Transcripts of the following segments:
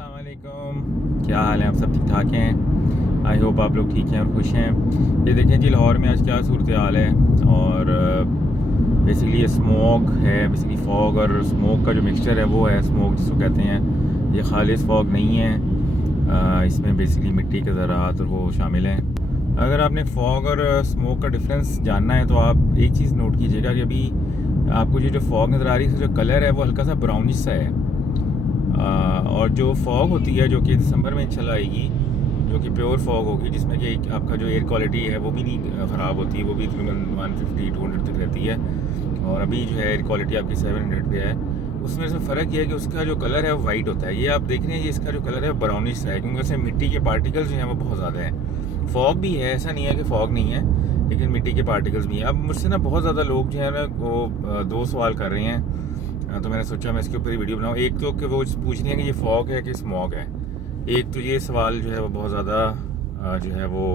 अस्सलाम वालेकुम, क्या हाल है? आप सब ठीक ठाक हैं? आई होप आप लोग ठीक हैं और खुश हैं। ये देखें जी, लाहौर में आज क्या सूरत हाल है। और बेसिकली ये स्मोक है, बेसिकली फॉग और स्मोक का जो मिक्सचर है वो है स्मोक जिसको कहते हैं। ये खालिस फॉग नहीं है, इसमें बेसिकली मिट्टी के ज़रात और वो शामिल हैं। अगर आपने फॉग और स्मोक का डिफरेंस जानना है तो आप एक चीज़ नोट कीजिएगा कि अभी आपको ये जो फॉग नज़र आ रही है, जो कलर है वो हल्का सा ब्राउनिश सा है। और जो फॉग होती है जो कि दिसंबर में इंशाल्लाह आएगी, जो कि प्योर फॉग होगी, जिसमें कि आपका जो एयर क्वालिटी है वो भी नहीं ख़राब होती, वो भी तकरीबन 150-200 तक रहती है। और अभी जो है एयर क्वालिटी आपकी 700 पे है। उसमें से फ़र्क ये है कि उसका जो कलर है वो वाइट होता है। ये आप देख रहे हैं, ये इसका जो कलर है ब्राउनिश है, क्योंकि उसमें मिट्टी के पार्टिकल्स जो हैं वो बहुत ज़्यादा हैं। फॉग भी है, ऐसा नहीं है कि फॉग नहीं है, लेकिन मिट्टी के पार्टिकल्स भी हैं। अब मुझसे ना बहुत ज़्यादा लोग जो है ना वो दो सवाल कर रहे हैं, तो मैंने सोचा मैं इसके ऊपर ही वीडियो बनाऊँ। एक तो कि वो पूछ रही है कि ये फॉग है कि स्मॉग है। एक तो ये सवाल जो है वो बहुत ज़्यादा जो है वो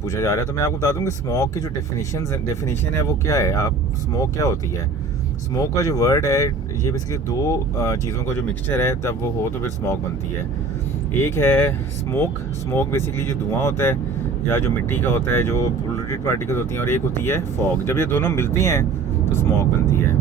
पूछा जा रहा है। तो मैं आपको बता दूँ कि स्मॉग की जो डेफिनेशन है वो क्या है। आप स्मोक क्या होती है? स्मोक का जो वर्ड है ये बेसिकली दो चीज़ों का जो मिक्सचर है, तब वो हो तो फिर स्मॉग बनती है। एक है स्मोक बेसिकली जो धुआं होता है या जो मिट्टी का होता है, जो पोल्यूटेड पार्टिकल्स होती हैं, और एक होती है फॉग। जब ये दोनों मिलती हैं तो स्मॉग बनती है।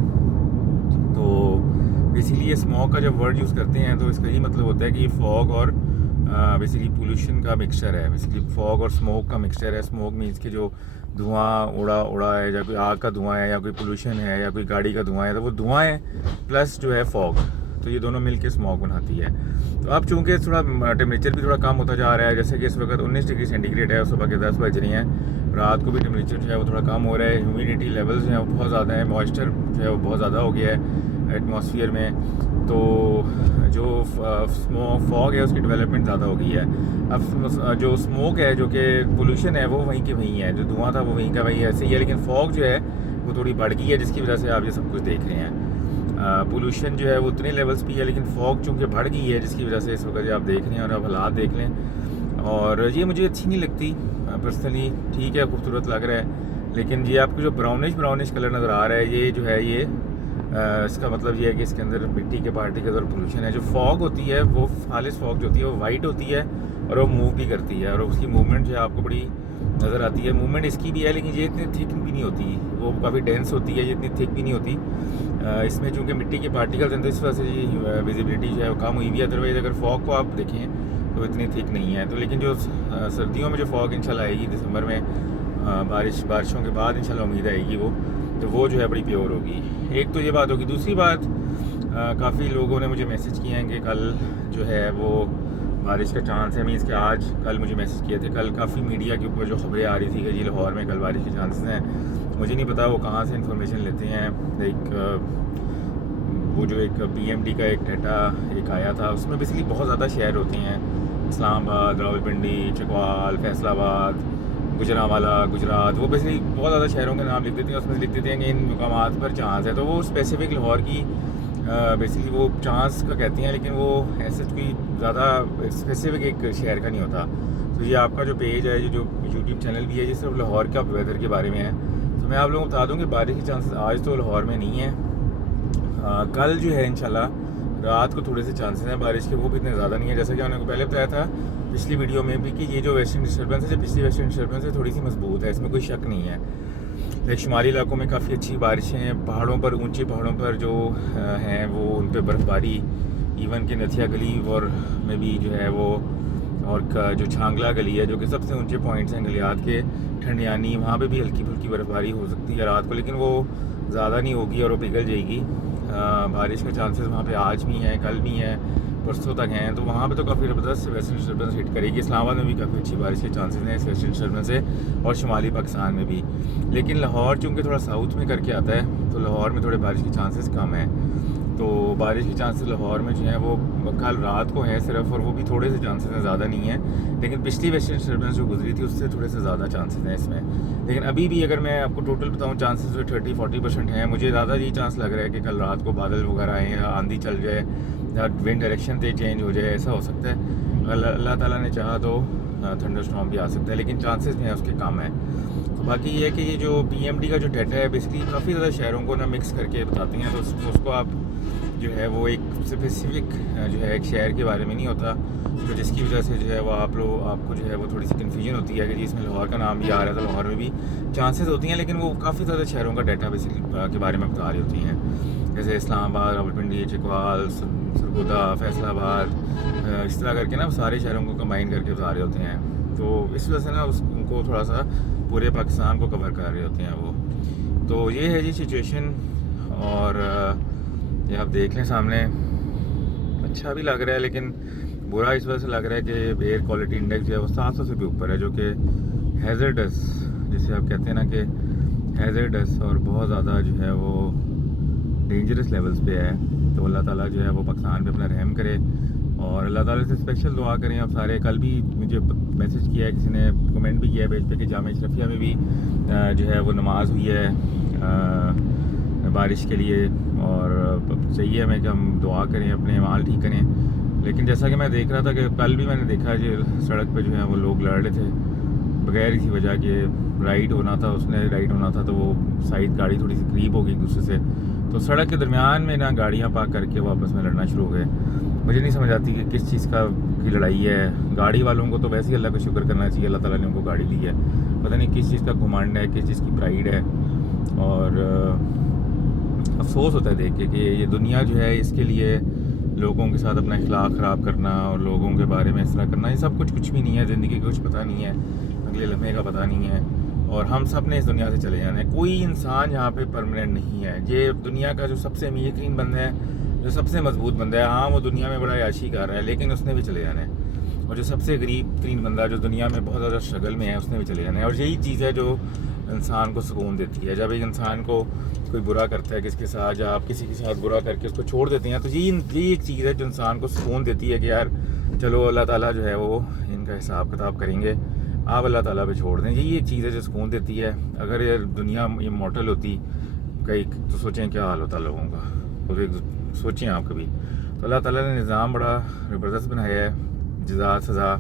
तो इसीलिए स्मॉग का जब वर्ड यूज़ करते हैं तो इसका ये मतलब होता है कि फॉग और बेसिकली पोल्यूशन का मिक्सचर है। बेसिकली फॉग और स्मोक का मिक्सचर है। स्मोक मीन्स कि जो धुआं उड़ा है, या कोई आग का धुआं है, या कोई पोल्यूशन है, या कोई गाड़ी का धुआं है, तो वो धुआं है प्लस जो है फॉग, तो ये दोनों मिलके स्मॉग बनाती है। तो अब चूँकि थोड़ा टेम्परेचर भी थोड़ा कम होता जा रहा है, जैसे कि इस वक्त 19 डिग्री सेंटीग्रेड है, सुबह के 10 बज रही हैं, रात को भी टेम्परेचर जो है वो थोड़ा कम हो रहा है। ह्यूमिडिटी लेवल्स जो है वो बहुत ज़्यादा है, मॉइस्चर जो है वो बहुत ज़्यादा हो गया है एटमॉस्फेयर में। तो जो फॉग है उसकी डेवलपमेंट ज़्यादा हो गई है। अब जो स्मोक है, जो कि पोल्यूशन है, वो वहीं की वहीं है, जो धुआं था वो वहीं का वहीं ऐसे ही है। लेकिन फॉग जो है वो थोड़ी बढ़ गई है, जिसकी वजह से आप ये सब कुछ देख रहे हैं। पोल्यूशन जो है वो उतने लेवल्स पे है, लेकिन फॉग चूँकि बढ़ गई है, जिसकी वजह से इस वक्त जो आप देख रहे हैं, और आप हालात देख लें। और ये मुझे अच्छी नहीं लगती पर्सनली। ठीक है, खूबसूरत लग रहा है, लेकिन ये आपको जो ब्राउनिश कलर नज़र आ रहा है, ये जो है ये इसका मतलब ये है कि इसके अंदर मिट्टी के पार्टिकल्स और पोल्यूशन है। जो फॉग होती है वो खालिस फॉग जो होती है वो वाइट होती है, और वो मूव भी करती है, और उसकी मूवमेंट जो है आपको बड़ी नज़र आती है। मूवमेंट इसकी भी है, लेकिन ये इतनी थिक भी नहीं होती, वो काफ़ी डेंस होती है, ये इतनी थिक भी नहीं होती। इसमें चूँकि मिट्टी के पार्टिकल्स हैं तो इस वजह से ये विजिबिलिटी जो है वो कम हुई भी है। अदरवाइज़ अगर फॉग को आप देखें तो इतनी थिक नहीं है। तो लेकिन जो सर्दियों में जो फॉग इंशाल्लाह आएगी दिसंबर में, बारिशों के बाद इंशाल्लाह उम्मीद आएगी वो जो है बड़ी प्योर होगी। एक तो ये बात होगी। दूसरी बात, काफ़ी लोगों ने मुझे मैसेज किए हैं कि कल जो है वो बारिश का चांस है। मीन्स कि आज कल मुझे मैसेज किए थे, कल काफ़ी मीडिया के ऊपर जो खबरें आ रही थी कि जी लाहौर में कल बारिश के चांसेस हैं। मुझे नहीं पता वो कहाँ से इन्फॉर्मेशन लेते हैं। वो जो एक PMD का एक डाटा एक आया था, उसमें बेसिकली बहुत ज़्यादा शहर होते हैं, इस्लामाबाद, रावलपिंडी, चकवाल, फैसलाबाद, गुजरांवाला, गुजरात, वो बेसिकली बहुत ज़्यादा शहरों के नाम लिख देते हैं। उसमें लिख देते हैं कि इन मकामात पर चांस है, तो वो स्पेसिफिक लाहौर की बेसिकली वो चांस का कहती हैं, लेकिन वो ऐसे कोई ज़्यादा स्पेसिफिक एक शहर का नहीं होता। तो ये आपका जो पेज है, ये जो यूट्यूब चैनल भी है, ये सिर्फ लाहौर का वेदर के बारे में है। तो मैं आप लोगों को बता दूँ कि बारिश के चांसेस आज तो लाहौर में नहीं है। कल जो है इंशाल्लाह रात को थोड़े से चांसेस हैं बारिश के, वो भी इतने ज़्यादा नहीं है। जैसा कि मैंने पहले बताया था पिछली वीडियो में भी कि ये जो वेस्टर्न डिस्टर्बेंस है, जो पिछली वेस्टर्न डिस्टर्बेंस है, थोड़ी सी मजबूत है, इसमें कोई शक नहीं है। लेकिन शुमाली इलाकों में काफ़ी अच्छी बारिशें हैं। पहाड़ों पर, ऊंचे पहाड़ों पर जो हैं वो उन पर बर्फ़बारी, इवन के नथिया गली और में भी जो है वो, और जो छांगला गली है जो कि सबसे ऊंचे पॉइंट्स हैं गलियात के, ठंडियानी, वहाँ पे भी हल्की फुल्की बर्फ़बारी हो सकती है रात को, लेकिन वो ज़्यादा नहीं होगी और वो पिघल जाएगी। बारिश का चांसेस वहाँ पे आज भी हैं, कल भी हैं, परसों तक हैं। तो वहाँ पे तो काफ़ी ज़बरदस्त वेस्टर्न डिस्टर्बेंस हिट करेगी। इस्लामाबाद में भी काफ़ी अच्छी बारिश के चांसेस हैं इस वेस्टर्न डिस्टर्बेंस से, और शुमाली पाकिस्तान में भी। लेकिन लाहौर चूँकि थोड़ा साउथ में करके आता है, तो लाहौर में थोड़े बारिश के चांसेस कम हैं। तो बारिश के चांसेस लाहौर में जो है वो कल रात को है सिर्फ, और वो भी थोड़े से चांसेस हैं, ज़्यादा नहीं है। लेकिन पिछली वेस्टर्न डिस्टर्बेंस जो गुजरी थी उससे थोड़े से ज़्यादा चांसेस हैं इसमें। लेकिन अभी भी अगर मैं आपको टोटल बताऊँ, चांसेस जो 30-40% हैं। मुझे ज़्यादा ये चांस लग रहा है कि कल रात को बादल वगैरह आए या आंधी चल जाए या विंड डायरेक्शन से चेंज हो जाए, ऐसा हो सकता है। अल्लाह ताला ने चाहा तो थंडर स्टॉर्म भी आ सकता है, लेकिन चांसेस जो हैं उसके कम है। तो बाकी ये है कि ये जो PMD का जो डाटा है बेसिकली काफ़ी ज़्यादा शहरों को ना मिक्स करके बताते हैं, तो उसको आप जो है वो एक स्पेसिफिक जो है एक शहर के बारे में नहीं होता, तो जिसकी वजह से जो है वो आपको जो है वो थोड़ी सी कन्फ्यूजन होती है कि जी इसमें लाहौर का नाम भी आ रहा था, लाहौर में भी चांसेस होती हैं, लेकिन वो काफ़ी ज़्यादा शहरों का डाटा बेसिकली के बारे में बता रही होती हैं, जैसे इस्लामाबाद, रावलपिंडी, चकवाल, सरगोदा, फैसलाबाद, इस तरह करके ना सारे शहरों को कंबाइन करके बता रहे होते हैं। तो इस वजह से ना उनको थोड़ा सा पूरे पाकिस्तान को कवर कर रहे होते हैं वो। तो ये है जी सिचुएशन, और ये आप देख लें सामने, अच्छा भी लग रहा है लेकिन बुरा इस वजह से लग रहा है कि एयर क्वालिटी इंडेक्स जो है वो 700 से भी ऊपर है, जो कि हैज़र्डस जिसे आप कहते हैं ना कि हैज़र्डस और बहुत ज़्यादा जो है वो डेंजरस लेवल्स पे है। तो अल्लाह ताला जो है वो पाकिस्तान पे अपना रहम करे, और अल्लाह ताला से स्पेशल दुआ करें आप सारे। कल भी मुझे मैसेज किया है, किसी ने कमेंट भी किया है पेज पे कि जामिया अशरफिया में भी जो है वो नमाज हुई है बारिश के लिए, और चाहिए हमें कि हम दुआ करें, अपने माल ठीक करें। लेकिन जैसा कि मैं देख रहा था कि कल भी मैंने देखा कि सड़क पे जो है वो लोग लड़ रहे थे बगैर किसी वजह के। राइड होना था, उसने राइड होना था, तो वो साइड गाड़ी थोड़ी सी करीब हो गई एक दूसरे से, तो सड़क के दरमियान में ना गाड़ियाँ पार्क करके वो आपस में लड़ना शुरू हो गए। मुझे नहीं समझ आती कि किस चीज़ की लड़ाई है। गाड़ी वालों को तो वैसे ही अल्लाह का शुक्र करना चाहिए, अल्लाह ताला ने उनको गाड़ी दी है। पता नहीं किस चीज़ का घुमंड है, किस चीज़ की प्राइड है, और अफसोस होता है देख के कि ये दुनिया जो है इसके लिए लोगों के साथ अपना अखलाक ख़राब करना और लोगों के बारे में इस तरह करना, ये सब कुछ भी नहीं है। ज़िंदगी का कुछ पता नहीं है, अगले लम्हे का पता नहीं है, और हम सब ने इस दुनिया से चले जाना है। कोई इंसान यहाँ पे परमानेंट नहीं है। ये दुनिया का जो सबसे अमीर तरीन बंदा है, जो सबसे मजबूत बंदा है, हाँ वो दुनिया में बड़ा याशी कर रहा है, लेकिन उसने भी चले जाना है। और जो सबसे गरीब तरीन बंदा जो दुनिया में बहुत ज़्यादा स्ट्रगल में है, उसने भी चले जाना है। और यही चीज़ है जो इंसान को सुकून देती है। जब एक इंसान को कोई बुरा करता है किसके साथ, या आप किसी के साथ बुरा करके उसको छोड़ देते हैं, तो यही एक चीज़ है जो इंसान को सुकून देती है कि यार चलो अल्लाह ताला जो है वो इनका हिसाब किताब करेंगे, आप अल्लाह ताला पे छोड़ दें। यही एक चीज़ है जो सुकून देती है। अगर ये दुनिया इमॉर्टल होती कई, तो सोचें क्या हाल होता लोगों का, तो सोचें आप कभी। तो अल्लाह ताला ने निज़ाम बड़ा ज़बरदस्त बनाया है, जज़ा सज़ा,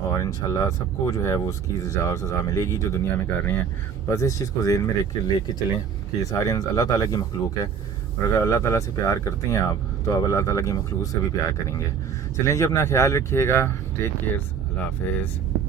और इंशाल्लाह सबको जो है वो उसकी सज़ा और सज़ा मिलेगी जो दुनिया में कर रहे हैं। बस इस चीज़ को ज़हन में लेके चलें कि ये सारे अल्लाह ताला की मखलूक है, और अगर अल्लाह ताला से प्यार करते हैं आप, तो आप अल्लाह ताला की मखलूक से भी प्यार करेंगे। चलें जी, अपना ख्याल रखिएगा, टेक केयर, अल्लाह हाफ़िज़।